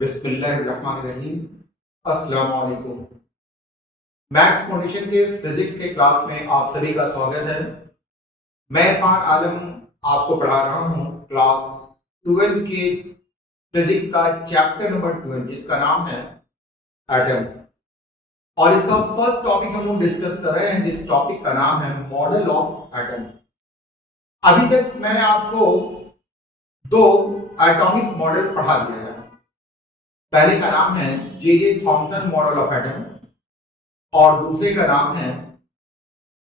बिस्मिल्लाहिर्रहमानिर्रहीम। अस्सलाम वालेकुम। मैथ्स फाउंडेशन के फिजिक्स के क्लास में आप सभी का स्वागत है। मैं इरफान आलम आपको पढ़ा रहा हूँ क्लास 12 के फिजिक्स का चैप्टर नंबर 12 जिसका नाम है एटम। और इसका फर्स्ट टॉपिक हम लोग डिस्कस कर रहे हैं जिस टॉपिक का नाम है मॉडल ऑफ एटम। अभी तक मैंने आपको दो एटॉमिक मॉडल पढ़ा दिया है। पहले का नाम है J Thomson model of atom और दूसरे का नाम है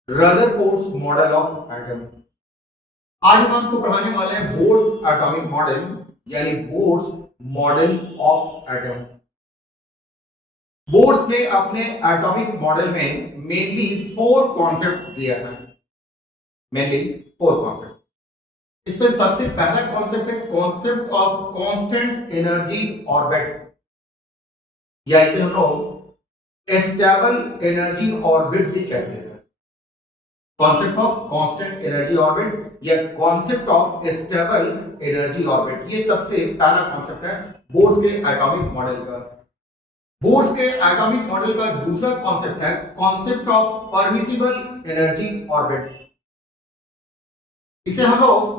रदरफोर्ड्स मॉडल ऑफ एटम। आज हम आपको पढ़ाने वाले हैं बोर्स एटॉमिक मॉडल यानी Bohr's model of atom. Bohr's ने अपने एटॉमिक मॉडल में मेनली 4 कॉन्सेप्ट्स दिए हैं। Mainly 4 concept. इसमें सबसे पहला कॉन्सेप्ट है concept of constant energy orbit या इसे हम लोग स्टेबल एनर्जी ऑर्बिट भी कहते हैं। Concept of constant energy orbit या concept of stable energy orbit, ये सबसे पहला कॉन्सेप्ट है बोर्स के एटॉमिक मॉडल का। बोर्स के एटॉमिक मॉडल का दूसरा कॉन्सेप्ट है concept of permissible energy orbit. इसे हम लोग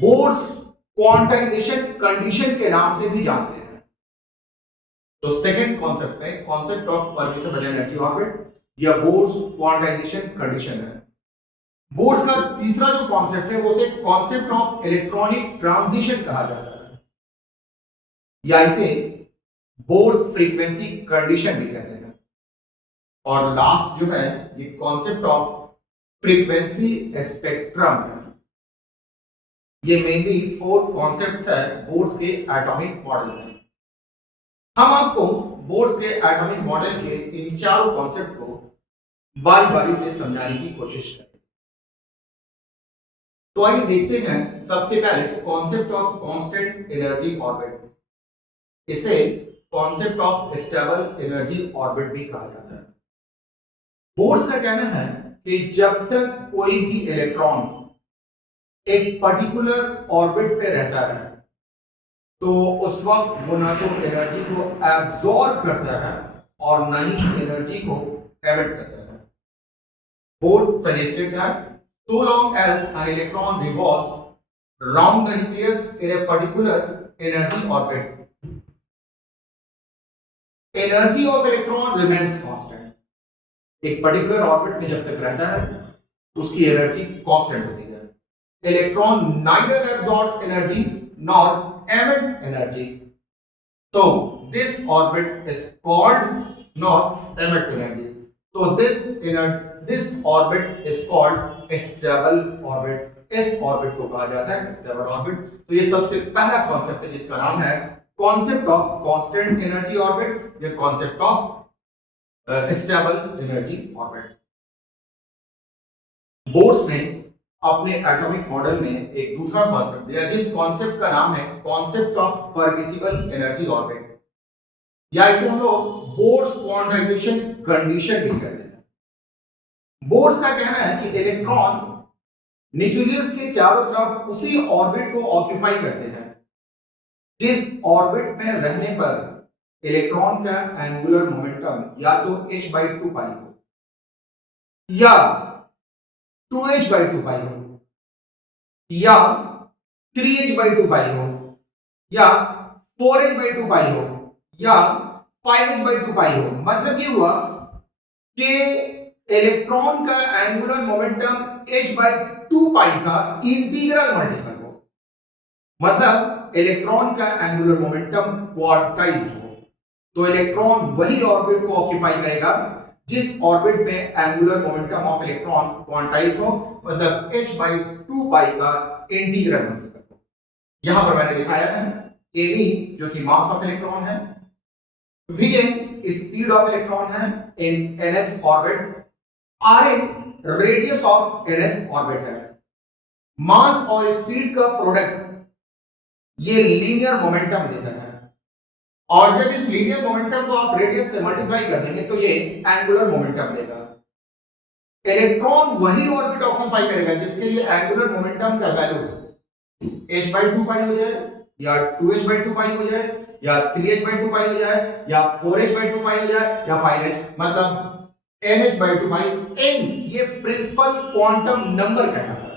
बोर्स क्वांटाइजेशन कंडीशन के नाम से भी जानते हैं। तो सेकंड कॉन्सेप्ट है concept of permissible energy orbit या बोर्स क्वांटाइजेशन कंडीशन है। बोर्स का तीसरा जो कॉन्सेप्ट है वो उसे कॉन्सेप्ट ऑफ इलेक्ट्रॉनिक ट्रांजिशन कहा जाता है या इसे बोर्स फ्रीक्वेंसी कंडीशन भी कहते हैं। और लास्ट जो है ये कॉन्सेप्ट ऑफ फ्रीक्वेंसी स्पेक्ट्रम है। ये मेनली 4 कॉन्सेप्ट्स है बोर्स के एटॉमिक मॉडल में। हम आपको बोर्स के एटॉमिक मॉडल के इन चारों कॉन्सेप्ट को बारी बारी से समझाने की कोशिश करें। तो आइए देखते हैं सबसे पहले concept of constant energy orbit. इसे concept of stable energy orbit भी कहा जाता है। बोर्स का कहना है कि जब तक कोई भी इलेक्ट्रॉन एक पर्टिकुलर ऑर्बिट पे रहता है तो उस वक्त वो ना तो एनर्जी को एब्जॉर्ब करता है और ना ही एनर्जी को एमिट करता है। Bohr's suggested that so long as an electron revolves round the nucleus in a particular energy orbit, energy of electron remains constant. एक पर्टिकुलर ऑर्बिट में जब तक रहता है उसकी एनर्जी कांस्टेंट होती है। Electron neither absorbs energy nor emit energy, so this orbit is called not emits energy, so this orbit is called stable orbit. इस ऑर्बिट को कहा जाता है स्टेबल ऑर्बिट। तो ये सबसे पहला कॉन्सेप्ट है जिसका नाम है concept of constant energy orbit या concept of stable energy orbit. Bohr's ने अपने एटॉमिक मॉडल में एक दूसरा कॉन्सेप्ट दिया जिस कॉन्सेप्ट का नाम है concept of permissible energy orbit या इसे हम लोग बोर्स क्वांटाइजेशन कंडीशन भी कहते हैं। बोर्स का कहना है कि इलेक्ट्रॉन न्यूक्लियस के चारों तरफ उसी ऑर्बिट को ऑक्यूपाई करते हैं जिस ऑर्बिट में रहने पर इलेक्ट्रॉन का एंगुलर मोमेंटम या तो h/2 पाई हो या 2h/2 पाई हो या 3h/2 पाई हो या 4h/2 पाई हो या 5h/2 पाई हो। मतलब ये हुआ कि इलेक्ट्रॉन का एंगुलर मोमेंटम h/2 पाई का इंटीग्रल मल्टीपल हो, मतलब इलेक्ट्रॉन का एंगुलर मोमेंटम क्वांटाइज्ड हो। तो इलेक्ट्रॉन वही ऑर्बिट को ऑक्यूपाई करेगा जिस ऑर्बिट में angular momentum of electron quantized हो, मतलब h/2 पाई का इंटीग्रल मल्टीपल हो। यहां पर मैंने दिखाया है Ad जो कि मास ऑफ इलेक्ट्रॉन है, Vn स्पीड ऑफ इलेक्ट्रॉन है इन nth orbit, Rn radius of nth orbit है। मास और स्पीड का प्रोडक्ट ये लीनियर मोमेंटम देता है और जब इस लीनियर मोमेंटम को आप रेडियस से मल्टीप्लाई कर देंगे तो ये एंगुलर मोमेंटम देगा। इलेक्ट्रॉन वही ऑर्बिट ऑक्यूपाई करेगा जिसके लिए एंगुलर मोमेंटम का वैल्यू h/2 पाई हो जाए या 2h/2 हो जाए, या 3h/2 हो जाए, या 4h/2 हो जाए, या 5h, मतलब nh/2 n ये प्रिंसिपल क्वांटम नंबर कहलाता है।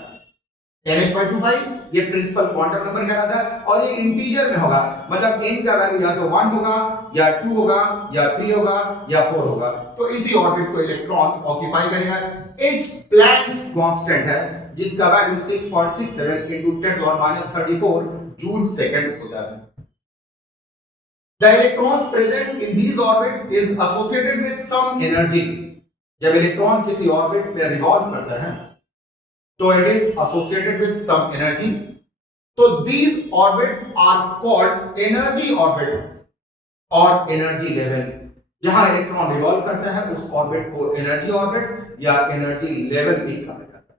nh/2 ये प्रिंसिपल क्वांटम नंबर कहलाता है और ये इंटीजर में होगा, मतलब n का वैल्यू या तो 1 होगा, या 2 होगा, या 3 होगा, या 4 होगा। तो इसी ऑर्बिट को इलेक्ट्रॉन ऑक्यूपाई करेगा। h प्लैंक्स कांस्टेंट है जिसका वैल्यू 6.67 into 10⁻34 जूल सेकंड्स होता है। The electrons present in these orbits is associated with some energy. जब इलेक्ट्रॉन किसी ऑर्बिट में रिवॉल्व करता है तो it is associated with some energy. So these orbits are called energy orbits or energy level. जहां electron revolve करता है उस ऑर्बिट को एनर्जी ऑर्बिट्स या एनर्जी लेवल भी कहा जाता है।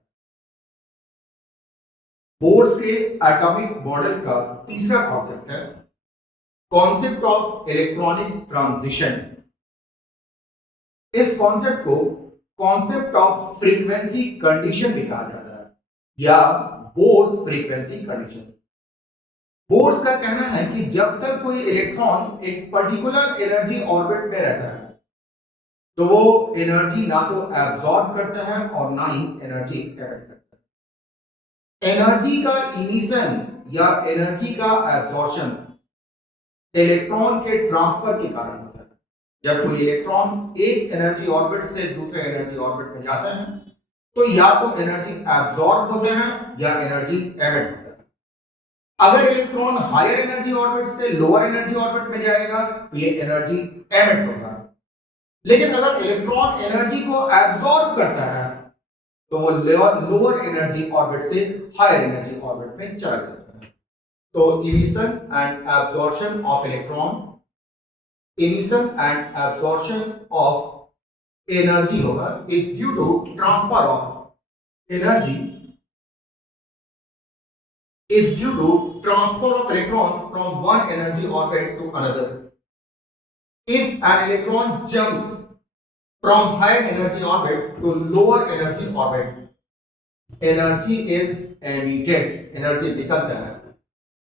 बोर्स के एटॉमिक मॉडल का तीसरा कॉन्सेप्ट है कॉन्सेप्ट ऑफ इलेक्ट्रॉनिक ट्रांजिशन। इस कॉन्सेप्ट को कॉन्सेप्ट ऑफ फ्रीक्वेंसी कंडीशन भी कहा जाता है या बोर्स फ्रीक्वेंसी कंडीशन। बोर्स का कहना है कि जब तक कोई इलेक्ट्रॉन एक पर्टिकुलर एनर्जी ऑर्बिट में रहता है तो वो एनर्जी ना तो एब्सॉर्ब करता है और ना ही एनर्जी एमिट करता है। एनर्जी का इमिशन या एनर्जी का एब्सॉर्प्शन इलेक्ट्रॉन के ट्रांसफर के कारण होता है। जब कोई इलेक्ट्रॉन एक एनर्जी ऑर्बिट से दूसरे एनर्जी ऑर्बिट में जाता है तो या तो एनर्जी एब्सॉर्ब होते हैं या एनर्जी एमिट होता है। अगर इलेक्ट्रॉन हायर एनर्जी ऑर्बिट से लोअर एनर्जी ऑर्बिट में जाएगा तो ये एनर्जी एमिट होगा। लेकिन अगर इलेक्ट्रॉन एनर्जी को एब्सॉर्ब करता है तो वो लोअर एनर्जी ऑर्बिट से हायर एनर्जी ऑर्बिट में चला जाता है। तो emission and absorption of electron, emission and absorption of energy होगा is due to transfer of energy, is due to transfer of electrons from one energy orbit to another. If an electron jumps from higher energy orbit to lower energy orbit, energy is emitted, energy निकलता है।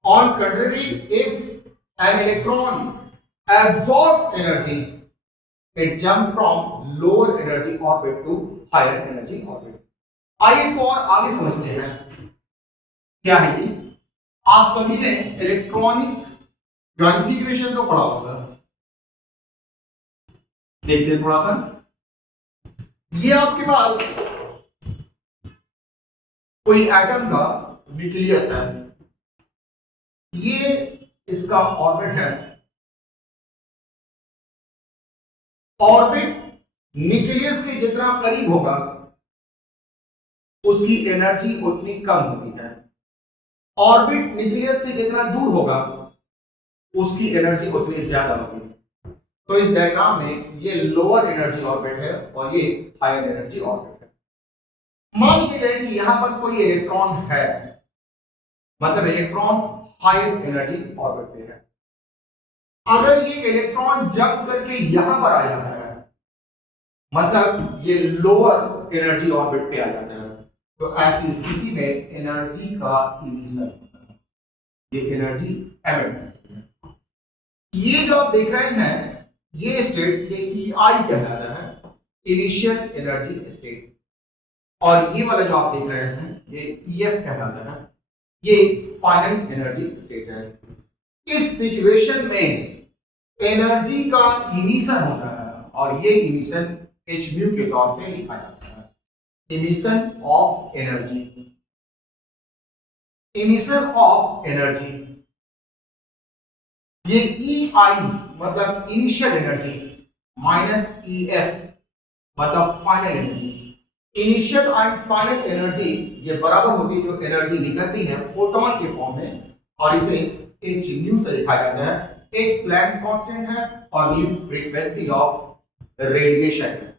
On contrary, if an electron absorbs energy, it jumps from lower energy orbit to higher energy orbit. आइए इसको और आगे समझते हैं। क्या है ये? आप सभी ने इलेक्ट्रॉनिक कॉन्फ़िगरेशन तो पढ़ा होगा। देखते हैं थोड़ा सा। ये आपके पास कोई एटम का न्यूक्लियस है, ये इसका ऑर्बिट है। ऑर्बिट न्यूक्लियस के जितना करीब होगा उसकी एनर्जी उतनी कम होती है। ऑर्बिट न्यूक्लियस से जितना दूर होगा उसकी एनर्जी उतनी ज्यादा होगी। तो इस डायग्राम में ये लोअर एनर्जी ऑर्बिट है और ये हायर एनर्जी ऑर्बिट है। मान लीजिए कि यहां पर कोई इलेक्ट्रॉन है, मतलब इलेक्ट्रॉन हायर एनर्जी ऑर्बिट पे है। अगर ये इलेक्ट्रॉन जंप करके यहां पर आ जाता है मतलब ये लोअर एनर्जी ऑर्बिट पे आ जाता है, तो ऐसी स्थिति में एनर्जी का इमिशन होता है, ये एनर्जी एमिट करती है। ये जो आप देख रहे हैं ये स्टेट ये EI कहलाता है, इनिशियल एनर्जी स्टेट, और ये वाला जो आप देख रहे हैं ये EF कहलाता है, ये फाइनल एनर्जी स्टेट है। इस सिचुएशन में एनर्जी का इमिशन होता है और ये इमिशन hν के तौर पे लिखा जाता है, emission of energy. Emission of energy ये EI मतलब इनिशियल एनर्जी माइनस EF मतलब final energy. Initial and final energy ये बराबर होती है जो एनर्जी निकलती है फोटोन के फॉर्म में, और इसे hν से लिखा जाता है। h प्लैंक्स कांस्टेंट है और ये फ्रीक्वेंसी ऑफ रेडिएशन है।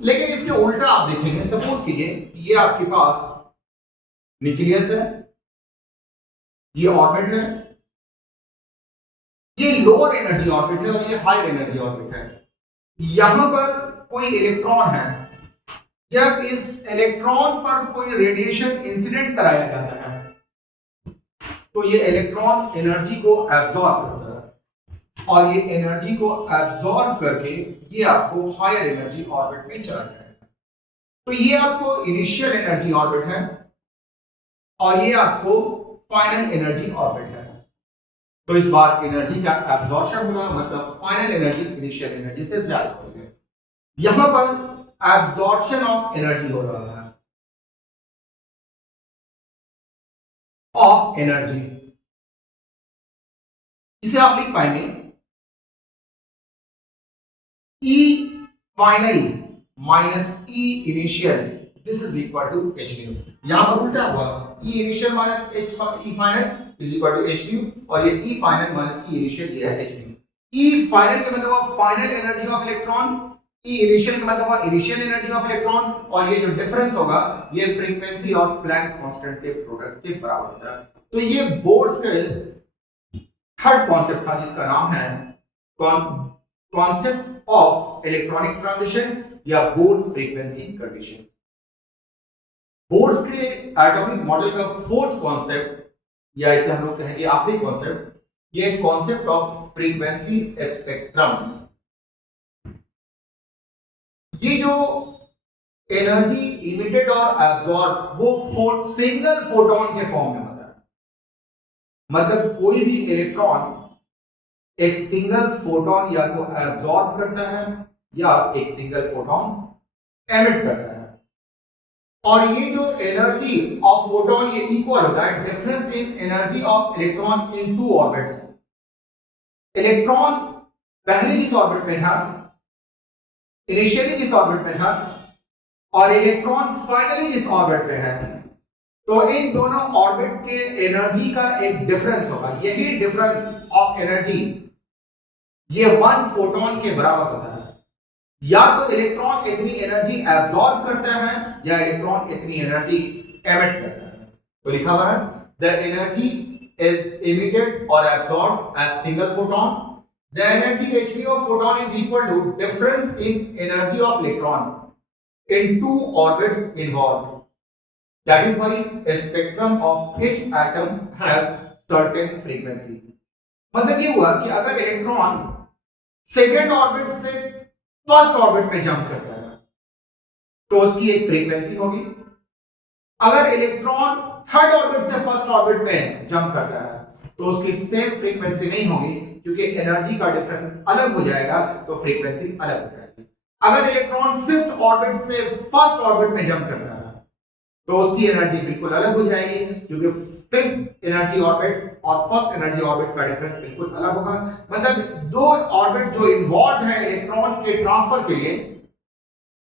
लेकिन इसके उल्टा आप देखेंगे, सपोज कीजिए ये आपके पास न्यूक्लियस है, ये ऑर्बिट है, ये लोअर एनर्जी ऑर्बिट है और ये हायर एनर्जी ऑर्बिट है। यहां पर कोई इलेक्ट्रॉन है, जब इस इलेक्ट्रॉन पर कोई रेडिएशन इंसिडेंट कराया जाता है तो ये इलेक्ट्रॉन एनर्जी को एब्जॉर्ब करता है और ये एनर्जी को एब्जॉर्ब करके ये आपको हायर एनर्जी ऑर्बिट में चला जाएगा। तो ये आपको इनिशियल एनर्जी ऑर्बिट है और ये आपको फाइनल एनर्जी ऑर्बिट है। तो इस बार एनर्जी का एब्जॉर्प्शन हुआ, मतलब फाइनल एनर्जी इनिशियल एनर्जी से ज्यादा हो गई। यहां पर एब्जॉर्प्शन ऑफ एनर्जी हो रहा है, ऑफ एनर्जी, इसे आप लिख पाएंगे E final minus E initial, this is equal to h nu. यहां पर उल्टा हुआ, E initial minus E final is equal to h nu और ये E final minus E initial ये है h न्यू। E फाइनल का मतलब final energy of electron, E initial का मतलब इनिशियल एनर्जी ऑफ इलेक्ट्रॉन, और ये जो डिफरेंस होगा ये फ्रीक्वेंसी और प्लैंक्स कांस्टेंट के प्रोडक्ट के बराबर होता है। तो ये बोर्स के थर्ड कॉन्सेप्ट था जिसका नाम है कॉन्सेप्ट ऑफ इलेक्ट्रॉनिक ट्रांजिशन या बोर्स फ्रीक्वेंसी कंडीशन। बोर्स के एटॉमिक मॉडल का फोर्थ कॉन्सेप्ट या इसे हम लोग कहेंगे आखिरी कॉन्सेप्ट, ये कॉन्सेप्ट ऑफ फ्रीक्वेंसी स्पेक्ट्रम। ये जो एनर्जी इमिटेड और एब्जॉर्ब वो सिंगल फोटोन के फॉर्म में होता है, मतलब कोई भी इलेक्ट्रॉन एक सिंगल फोटोन या तो एब्जॉर्ब करता है या एक सिंगल फोटोन एमिट करता है। और ये जो एनर्जी ऑफ फोटोन ये इक्वल होता है difference in energy of electron in two orbits. Electron पहले जिस ऑर्बिट में था, इनिशियली जिस ऑर्बिट में था, और इलेक्ट्रॉन फाइनली जिस ऑर्बिट में है, तो इन दोनों ऑर्बिट के एनर्जी का एक डिफरेंस होगा। यही डिफरेंस ऑफ एनर्जी ये वन फोटोन के बराबर होता है। या तो इलेक्ट्रॉन इतनी एनर्जी एब्जॉर्ब करता है या इलेक्ट्रॉन इतनी एनर्जी एमिट करता है। तो लिखा हुआ है द एनर्जी इज इमिटेड और absorb as single photon, the energy hν of photon is equal to difference in energy of electron in two orbits involved. That is why a spectrum of each atom has certain frequency. मतलब ये हुआ कि अगर electron second orbit से first orbit में jump करता है तो उसकी एक फ्रीक्वेंसी होगी। अगर इलेक्ट्रॉन थर्ड ऑर्बिट से फर्स्ट ऑर्बिट में जंप करता है तो उसकी सेम फ्रीक्वेंसी नहीं होगी, क्योंकि एनर्जी का डिफरेंस अलग हो जाएगा तो फ्रीक्वेंसी अलग हो जाएगी। अगर इलेक्ट्रॉन फिफ्थ ऑर्बिट से फर्स्ट ऑर्बिट में जंप करता है तो उसकी एनर्जी बिल्कुल अलग हो जाएगी, क्योंकि फिफ्थ एनर्जी ऑर्बिट और फर्स्ट एनर्जी ऑर्बिट का डिफरेंस बिल्कुल अलग होगा। मतलब दो ऑर्बिट जो इन्वॉल्व है इलेक्ट्रॉन के ट्रांसफर के लिए,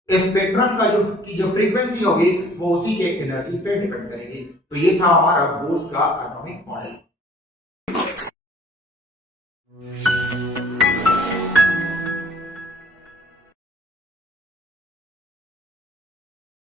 स्पेक्ट्रम का जो फ्रीक्वेंसी होगी वो उसी के एनर्जी पे डिपेंड करेगी। तो ये था हमारा बोर्स का एटॉमिक मॉडल।